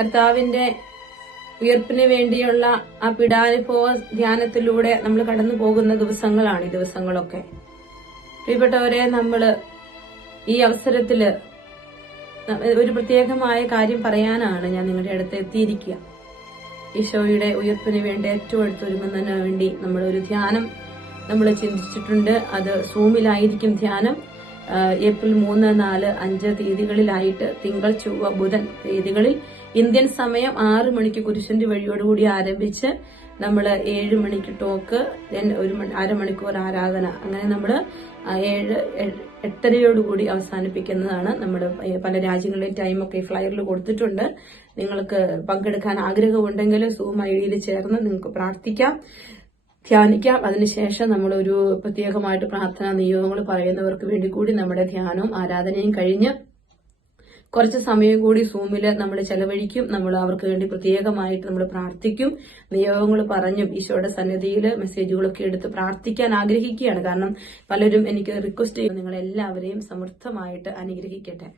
കർത്താവിന്റെ ഉയർപ്പിന് വേണ്ടിയുള്ള ആ പിടാനുഭവ ധ്യാനത്തിലൂടെ നമ്മൾ കടന്നു പോകുന്ന ദിവസങ്ങളാണ് ഈ ദിവസങ്ങളൊക്കെ. പ്രിയപ്പെട്ടവരെ നമ്മൾ ഈ അവസരത്തിൽ ഒരു പ്രത്യേകമായ കാര്യം പറയാനാണ് ഞാൻ നിങ്ങളുടെ അടുത്ത് എത്തിയിരിക്കുക. ഈശോയുടെ ഉയർപ്പിന് വേണ്ടി ഏറ്റവും അടുത്തൊരുങ്ങുന്നതിന് വേണ്ടി നമ്മൾ ഒരു ധ്യാനം നമ്മൾ ചിന്തിച്ചിട്ടുണ്ട്. അത് സൂമിലായിരിക്കും ധ്യാനം. ഏപ്രിൽ മൂന്ന് നാല് അഞ്ച് തീയതികളിലായിട്ട് തിങ്കൾ ചൊവ്വ ബുധൻ തീയതികളിൽ ഇന്ത്യൻ സമയം ആറ് മണിക്ക് കുരിശന്റെ വഴിയോടുകൂടി ആരംഭിച്ച് നമ്മൾ ഏഴ് മണിക്ക് ടോക്ക് ഒരു മണി അരമണിക്കൂർ ആരാധന. അങ്ങനെ നമ്മൾ ഏഴ് എട്ടരയോടുകൂടി അവസാനിപ്പിക്കുന്നതാണ് നമ്മൾ പല രാജ്യങ്ങളിലെയും ടൈമൊക്കെ ഫ്ലയറിൽ കൊടുത്തിട്ടുണ്ട്. നിങ്ങൾക്ക് പങ്കെടുക്കാൻ ആഗ്രഹമുണ്ടെങ്കിൽ സൂം ഐ ഡിയിൽ ചേർന്ന് നിങ്ങൾക്ക് പ്രാർത്ഥിക്കാം. ധ്യാനിക്കാം. അതിനുശേഷം നമ്മൾ ഒരു പ്രത്യേകമായിട്ട് പ്രാർത്ഥനാ നിയോഗങ്ങൾ പറയുന്നവർക്ക് വേണ്ടി കൂടി നമ്മുടെ ധ്യാനവും ആരാധനയും കഴിഞ്ഞ് കുറച്ച് സമയം കൂടി സൂമിൽ നമ്മൾ ചെലവഴിക്കും. നമ്മൾ അവർക്ക് വേണ്ടി പ്രത്യേകമായിട്ട് നമ്മൾ പ്രാർത്ഥിക്കും. നിയോഗങ്ങൾ പറഞ്ഞും ഈശോയുടെ സന്നിധിയിൽ മെസ്സേജുകളൊക്കെ എടുത്ത് പ്രാർത്ഥിക്കാൻ ആഗ്രഹിക്കുകയാണ്. കാരണം പലരും എനിക്ക് റിക്വസ്റ്റ് ചെയ്യും നിങ്ങൾ എല്ലാവരെയും സമൃദ്ധമായിട്ട് അനുഗ്രഹിക്കട്ടെ.